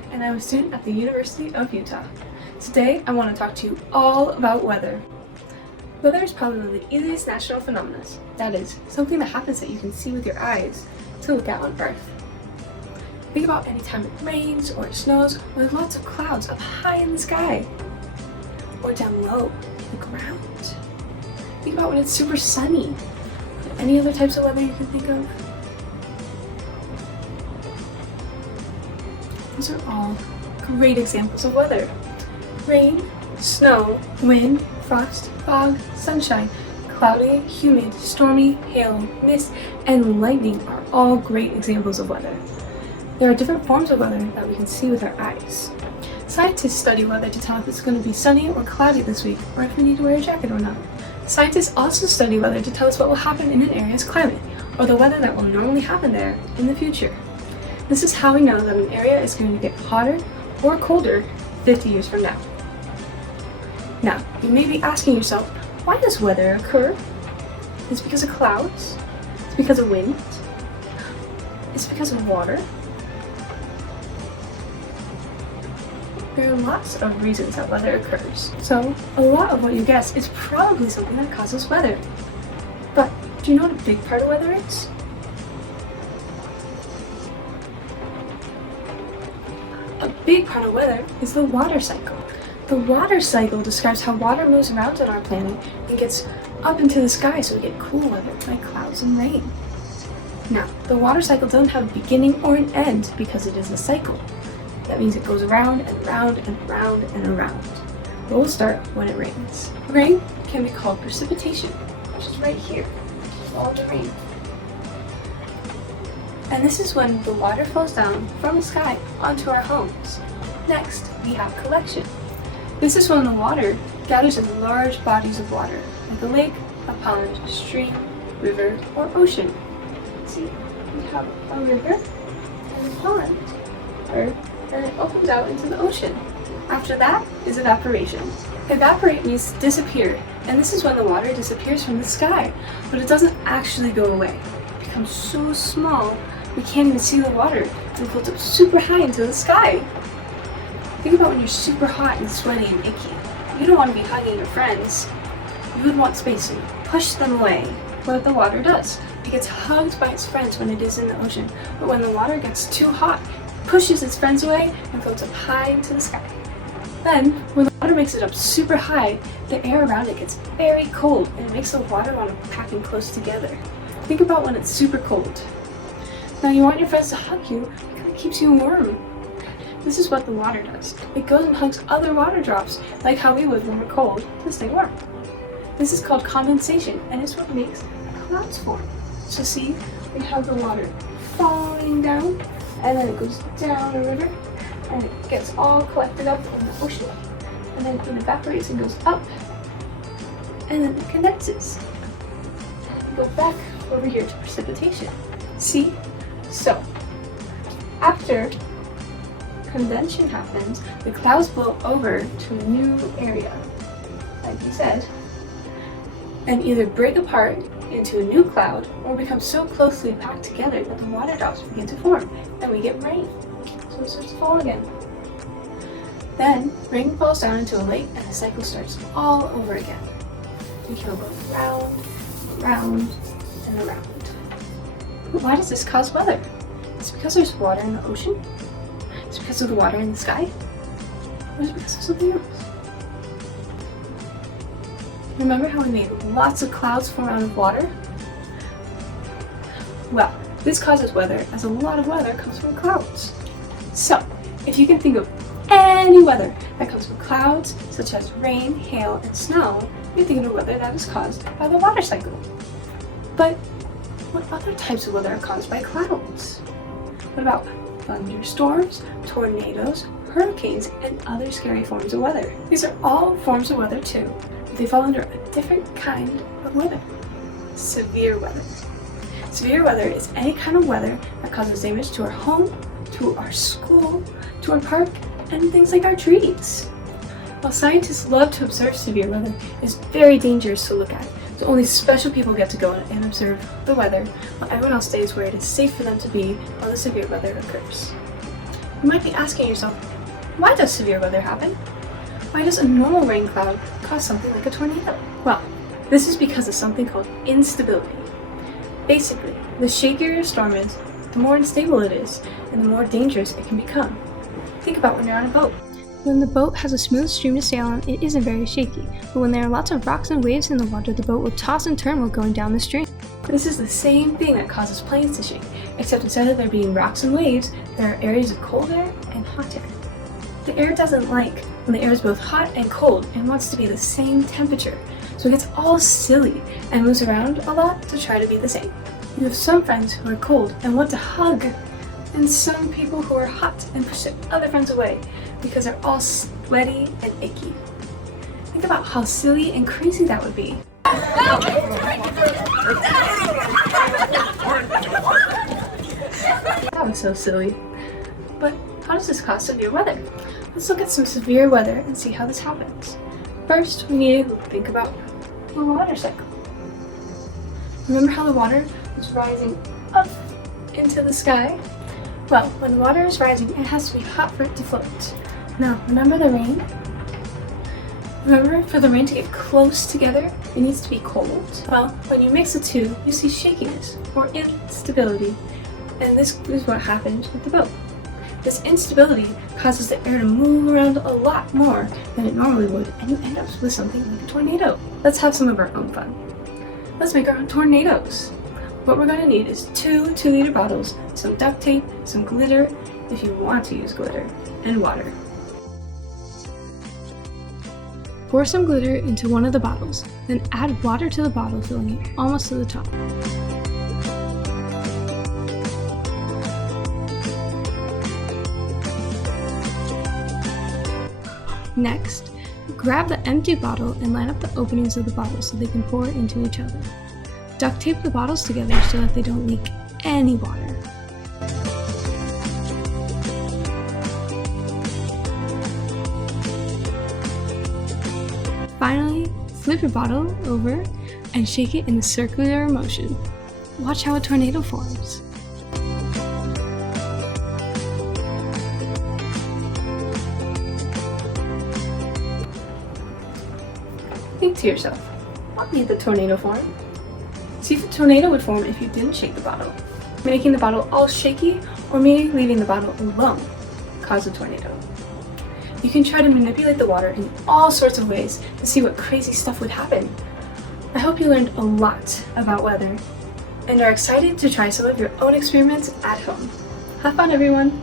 Patrick, and I'm a student at the University of Utah. Today, I want to talk to you all about weather. Weather is probably the easiest natural phenomenon. That is, something that happens that you can see with your eyes to look at on Earth. Think about any time it rains or it snows, or there's lots of clouds up high in the sky, or down low, the ground. Think about when it's super sunny. Any other types of weather you can think of? These are all great examples of weather. Rain, snow, wind, frost, fog, sunshine, cloudy, humid, stormy, hail, mist, and lightning are all great examples of weather. There are different forms of weather that we can see with our eyes. Scientists study weather to tell if it's going to be sunny or cloudy this week, or if we need to wear a jacket or not. Scientists also study weather to tell us what will happen in an area's climate, or the weather that will normally happen there in the future. This is how we know that an area is going to get hotter or colder 50 years from now. Now, you may be asking yourself, why does weather occur? Is it because of clouds? Is it because of wind? Is it because of water? There are lots of reasons that weather occurs. So, a lot of what you guess is probably something that causes weather. But, do you know what a big part of weather is? A big part of weather is the water cycle. The water cycle describes how water moves around on our planet and gets up into the sky so we get cool weather like clouds and rain. Now, the water cycle doesn't have a beginning or an end because it is a cycle. That means it goes around and around and around and around. It will start when it rains. Rain can be called precipitation, which is right here. All the rain. And this is when the water falls down from the sky onto our homes. Next, we have collection. This is when the water gathers in large bodies of water, like a lake, a pond, stream, river, or ocean. See, we have a river and a pond, and it opens out into the ocean. After that is evaporation. Evaporate means disappear, and this is when the water disappears from the sky, but it doesn't actually go away. It becomes so small we can't even see the water. It floats up super high into the sky. Think about when you're super hot and sweaty and icky. You don't want to be hugging your friends. You would want space to push them away. What the water does, it gets hugged by its friends when it is in the ocean, but when the water gets too hot, it pushes its friends away and floats up high into the sky. Then, when the water makes it up super high, the air around it gets very cold and it makes the water want to pack in close together. Think about when it's super cold. Now you want your friends to hug you because it keeps you warm. This is what the water does. It goes and hugs other water drops, like how we would when we're cold, to stay warm. This is called condensation, and it's what makes clouds form. So see, we have the water falling down, and then it goes down a river, and it gets all collected up in the ocean, and then it evaporates and goes up, and then it condenses. We go back over here to precipitation. See? So, after condensation happens, the clouds blow over to a new area, like we said, and either break apart into a new cloud or become so closely packed together that the water drops begin to form, and we get rain. So it starts to fall again. Then, rain falls down into a lake and the cycle starts all over again. We can go round, around, and around. But why does this cause weather? It's because there's water in the ocean? It's because of the water in the sky? Or is it because of something else? Remember how we made lots of clouds form out of water? Well, this causes weather, as a lot of weather comes from clouds. So, if you can think of any weather that comes from clouds, such as rain, hail, and snow, you're thinking of weather that is caused by the water cycle. But what other types of weather are caused by clouds? What about thunderstorms, tornadoes, hurricanes, and other scary forms of weather? These are all forms of weather too, but they fall under a different kind of weather. Severe weather. Severe weather is any kind of weather that causes damage to our home, to our school, to our park, and things like our trees. While scientists love to observe severe weather, it's very dangerous to look at. So only special people get to go and observe the weather, while everyone else stays where it is safe for them to be while the severe weather occurs. You might be asking yourself, why does severe weather happen? Why does a normal rain cloud cause something like a tornado? Well, this is because of something called instability. Basically, the shakier your storm is, the more unstable it is, and the more dangerous it can become. Think about when you're on a boat. When the boat has a smooth stream to sail on, it isn't very shaky, but when there are lots of rocks and waves in the water, the boat will toss and turn while going down the stream. This is the same thing that causes planes to shake, except instead of there being rocks and waves, there are areas of cold air and hot air. The air doesn't like when the air is both hot and cold and wants to be the same temperature, so it gets all silly and moves around a lot to try to be the same. You have some friends who are cold and want to hug, and some people who are hot and push their other friends away because they're all sweaty and icky. Think about how silly and crazy that would be. That was so silly. But how does this cause severe weather? Let's look at some severe weather and see how this happens. First, we need to think about the water cycle. Remember how the water was rising up into the sky? Well, when water is rising, it has to be hot for it to float. Now, remember the rain? Remember, for the rain to get close together, it needs to be cold. Well, when you mix the two, you see shakiness, or instability. And this is what happens with the boat. This instability causes the air to move around a lot more than it normally would, and you end up with something like a tornado. Let's have some of our own fun. Let's make our own tornadoes. What we're going to need is 2 2-liter bottles, some duct tape, some glitter, if you want to use glitter, and water. Pour some glitter into one of the bottles, then add water to the bottle, filling it almost to the top. Next, grab the empty bottle and line up the openings of the bottle so they can pour into each other. Duct tape the bottles together so that they don't leak any water. Finally, flip your bottle over and shake it in a circular motion. Watch how a tornado forms. Think to yourself, what made the tornado form? See if the tornado would form if you didn't shake the bottle. Making the bottle all shaky, or maybe leaving the bottle alone, cause a tornado. You can try to manipulate the water in all sorts of ways to see what crazy stuff would happen. I hope you learned a lot about weather and are excited to try some of your own experiments at home. Have fun, everyone!